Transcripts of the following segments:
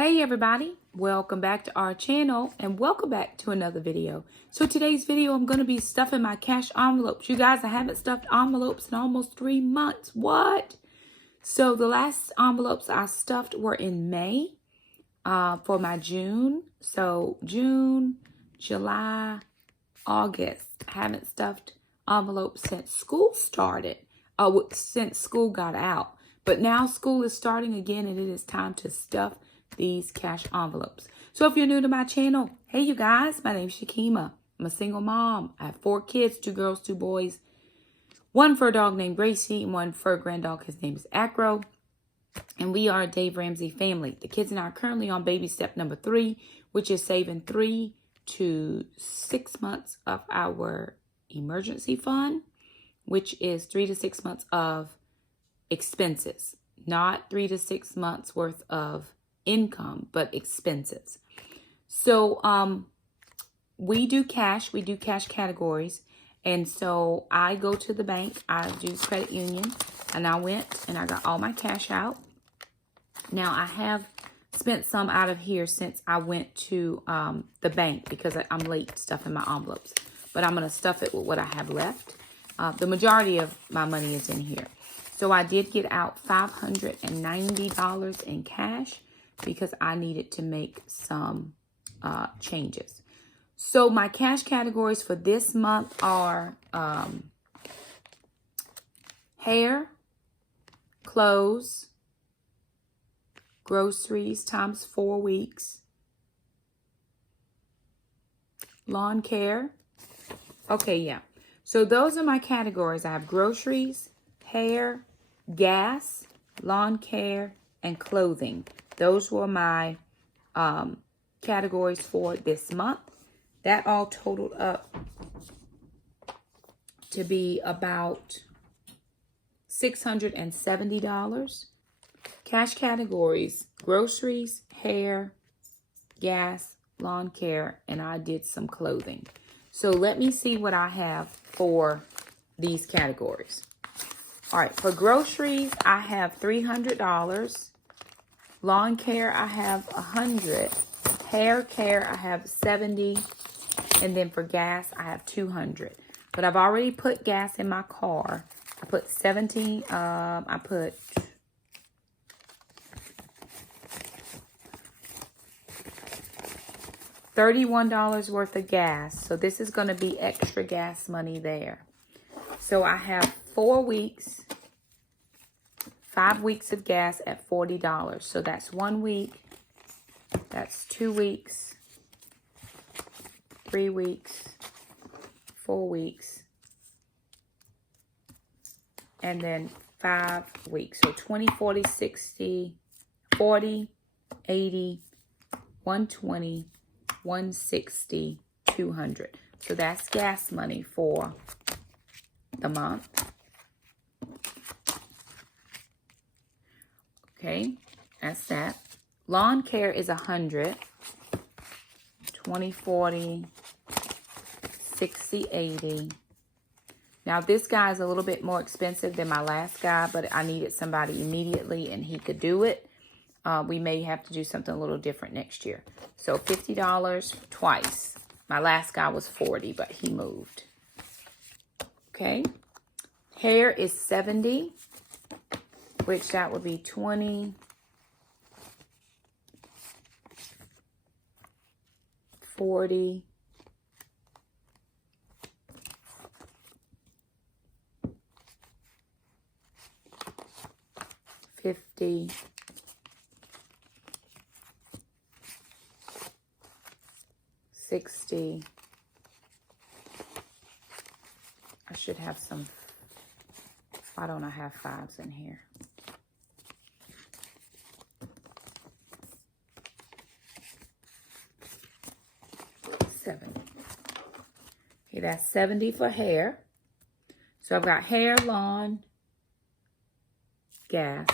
Hey everybody, welcome back to our channel and welcome back to another video. So today's video, I'm going to be stuffing my cash envelopes. You guys, I haven't stuffed envelopes in almost 3 months. What? So the last envelopes I stuffed were in May for my June. So June, July, August. I haven't stuffed envelopes since school started, since school got out. But now school is starting again and it is time to stuff these cash envelopes. So if you're new to my channel, hey you guys, my name's Shakema. I'm a single mom. I have 4 kids, 2 girls, 2 boys. 1 fur dog named Gracie and 1 fur grand dog. His name is Acro. And we are a Dave Ramsey family. The kids and I are currently on baby step number 3, which is saving 3 to 6 months of our emergency fund, which is 3 to 6 months of expenses, not 3 to 6 months worth of income, but expenses. So we do cash categories. And so I go to the bank, I do credit union, and I went and I got all my cash out. Now I have spent some out of here since I went to the bank because I'm late stuffing my envelopes, but I'm going to stuff it with what I have left. The majority of my money is in here. So I did get out $590 in cash because I needed to make some changes. So my cash categories for this month are hair, clothes, groceries times 4 weeks, lawn care. Okay, yeah. So those are my categories. I have groceries, hair, gas, lawn care, and clothing. Those were my categories for this month. That all totaled up to be about $670. Cash categories: groceries, hair, gas, lawn care, and I did some clothing. So let me see what I have for these categories. All right, for groceries, I have $300. Lawn care, I have $100. Hair care, I have $70. And then for gas, I have $200. But I've already put gas in my car. I put I put $31 worth of gas. So this is going to be extra gas money there. So I have 4 weeks, 5 weeks of gas at $40. So that's 1 week, that's 2 weeks, 3 weeks, 4 weeks, and then 5 weeks. So 20, 40, 60, 40, 80, 120, 160, 200. So that's gas money for the month. Okay, that's that. Lawn care is $100. 20, 40, 60, 80. Now this guy is a little bit more expensive than my last guy, but I needed somebody immediately and he could do it. We may have to do something a little different next year. So $50 twice. My last guy was $40, but he moved. Okay. Hair is $70, which that would be 20, 40, 50, 60. I should have some. Why don't I have 5s in here? Okay, that's 70 for hair. So I've got hair, lawn, gas,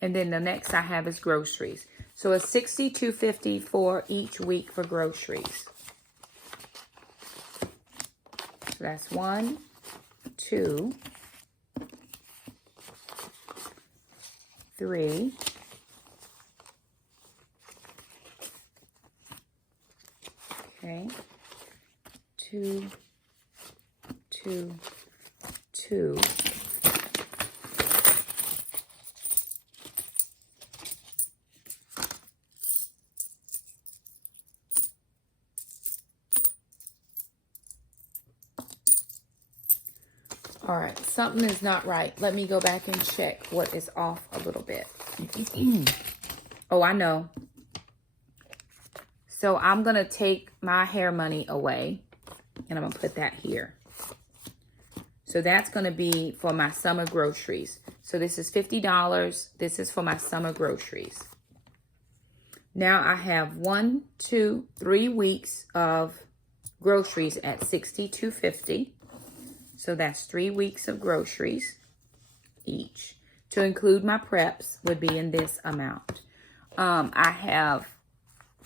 and then the next I have is groceries. So it's $62.50 for each week for groceries. So that's 1, 2, 3, Okay. 2, 2, 2. All right, something is not right. Let me go back and check what is off a little bit. Oh, I know. So I'm going to take my hair money away, and I'm going to put that here. So that's going to be for my summer groceries. So this is $50. This is for my summer groceries. Now I have 1, 2, 3 weeks of groceries at $62.50. So that's 3 weeks of groceries each. To include my preps would be in this amount. I have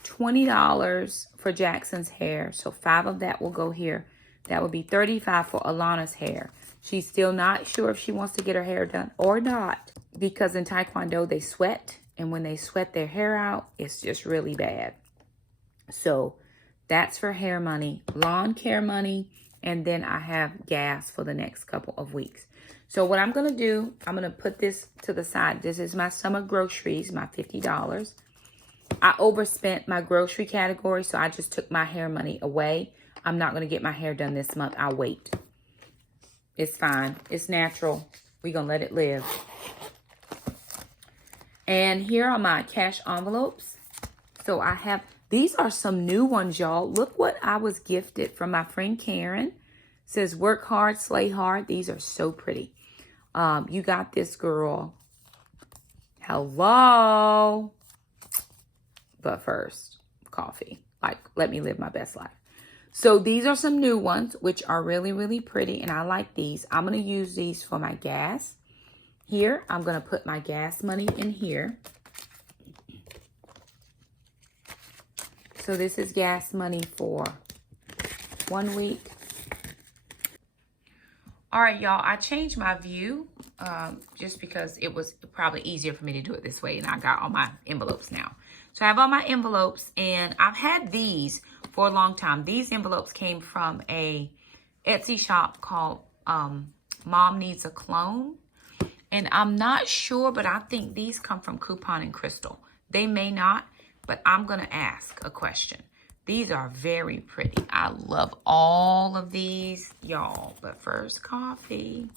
$20 for Jackson's hair. So 5 of that will go here. That would be $35 for Alana's hair. She's still not sure if she wants to get her hair done or not. Because in Taekwondo, they sweat. And when they sweat their hair out, it's just really bad. So that's for hair money, lawn care money, and then I have gas for the next couple of weeks. So what I'm going to do, I'm going to put this to the side. This is my summer groceries, my $50. I overspent my grocery category, so I just took my hair money away. I'm not going to get my hair done this month. I'll wait. It's fine. It's natural. We're going to let it live. And here are my cash envelopes. So I have, these are some new ones, y'all. Look what I was gifted from my friend Karen. It says, work hard, slay hard. These are so pretty. You got this, girl. Hello. But first, coffee. Like, let me live my best life. So these are some new ones, which are really, really pretty. And I like these. I'm going to use these for my gas. Here, I'm going to put my gas money in here. So this is gas money for 1 week. All right, y'all, I changed my view just because it was probably easier for me to do it this way. And I got all my envelopes now. So I have all my envelopes, and I've had these for a long time. These envelopes came from a Etsy shop called Mom Needs a Clone. And I'm not sure, but I think these come from Coupon and Crystal. They may not, but I'm going to ask a question. These are very pretty. I love all of these, y'all. But first, coffee.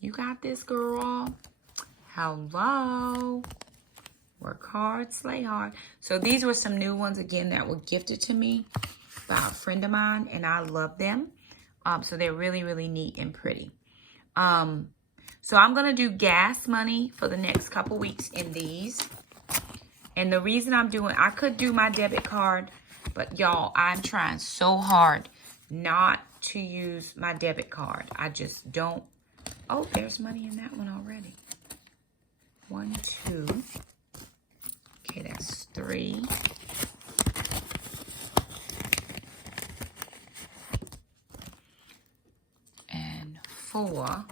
You got this, girl. Hello. Work hard, slay hard. So these were some new ones, again, that were gifted to me by a friend of mine, and I love them. So they're really, really neat and pretty. So I'm going to do gas money for the next couple weeks in these. And the reason I'm doing, I could do my debit card, but y'all, I'm trying so hard not to use my debit card. I just don't. Oh, there's money in that one already. 1, 2. Okay, that's 3. And 4.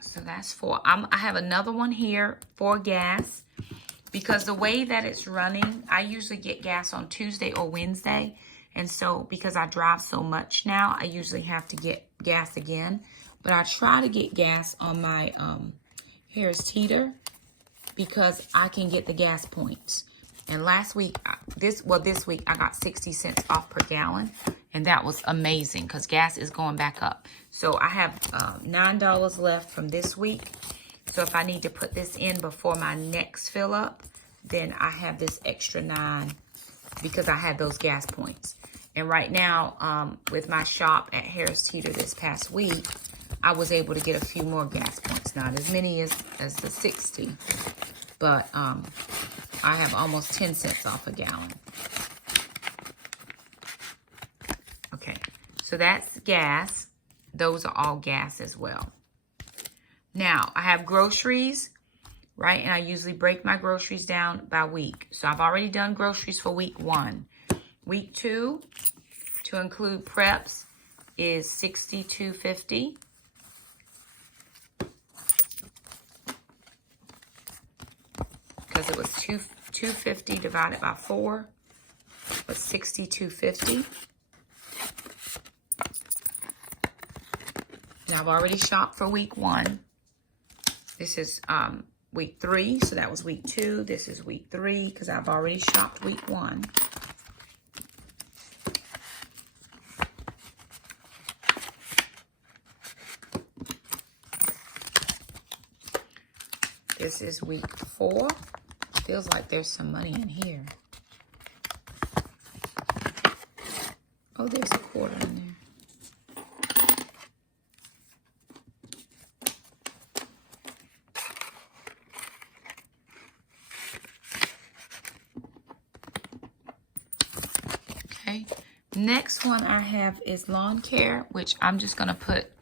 So that's 4. I have another one here for gas because the way that it's running, I usually get gas on Tuesday or Wednesday. And so because I drive so much now, I usually have to get gas again. But I try to get gas on my Harris Teeter because I can get the gas points. And last week, this week, I got 60 cents off per gallon. And that was amazing because gas is going back up. So I have $9 left from this week. So if I need to put this in before my next fill up, then I have this extra 9 because I had those gas points. And right now, with my shop at Harris Teeter this past week, I was able to get a few more gas points. Not as many as the 60, but I have almost 10 cents off a gallon. Okay, so that's gas. Those are all gas as well. Now, I have groceries, right? And I usually break my groceries down by week. So I've already done groceries for week 1. Week 2, to include preps, is $62.50. Because it was 250 divided by 4 was 62.50. And I've already shopped for week 1. This is week 3, so that was week 2. This is week 3 because I've already shopped week 1. This is week 4. Feels like there's some money in here. Oh, there's a quarter in there. Okay. Next one I have is lawn care, which I'm just going to put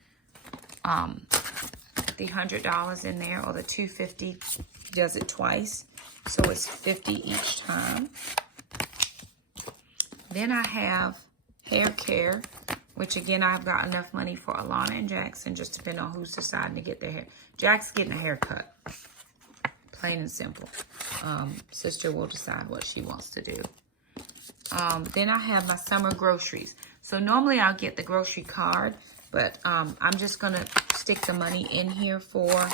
the $100 in there, or the $250 does it twice, so it's $50 each time. Then I have hair care, which again I've got enough money for Alana and Jackson, just depending on who's deciding to get their hair. Jack's getting a haircut, plain and simple. Sister will decide what she wants to do. Then I have my summer groceries. So normally I'll get the grocery card, but I'm just gonna stick the money in here for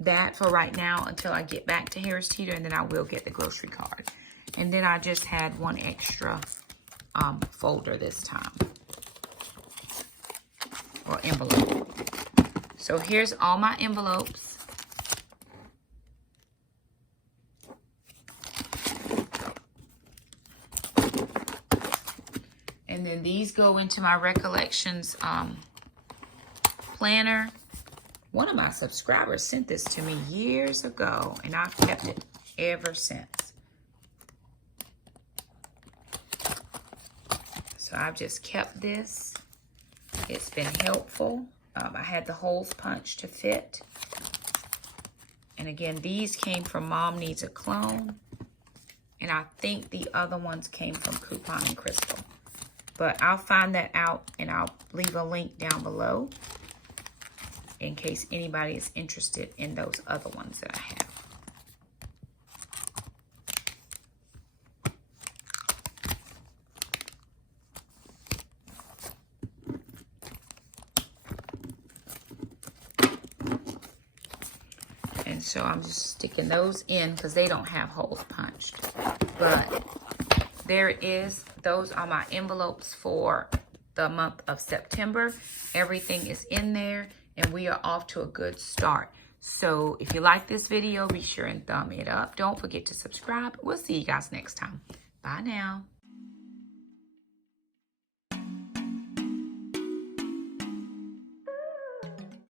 that for right now until I get back to Harris Teeter, and then I will get the grocery card. And then I just had one extra folder this time, or envelope. So here's all my envelopes. And then these go into my recollections planner. One of my subscribers sent this to me years ago, and I've kept it ever since. So I've just kept this. It's been helpful. I had the holes punched to fit. And again, these came from Mom Needs a Clone. And I think the other ones came from Coupon and Crystal. But I'll find that out, and I'll leave a link down below in case anybody is interested in those other ones that I have. And so I'm just sticking those in because they don't have holes punched. But there it is. Those are my envelopes for the month of September. Everything is in there, and we are off to a good start. So if you like this video, be sure and thumb it up. Don't forget to subscribe. We'll see you guys next time. Bye now.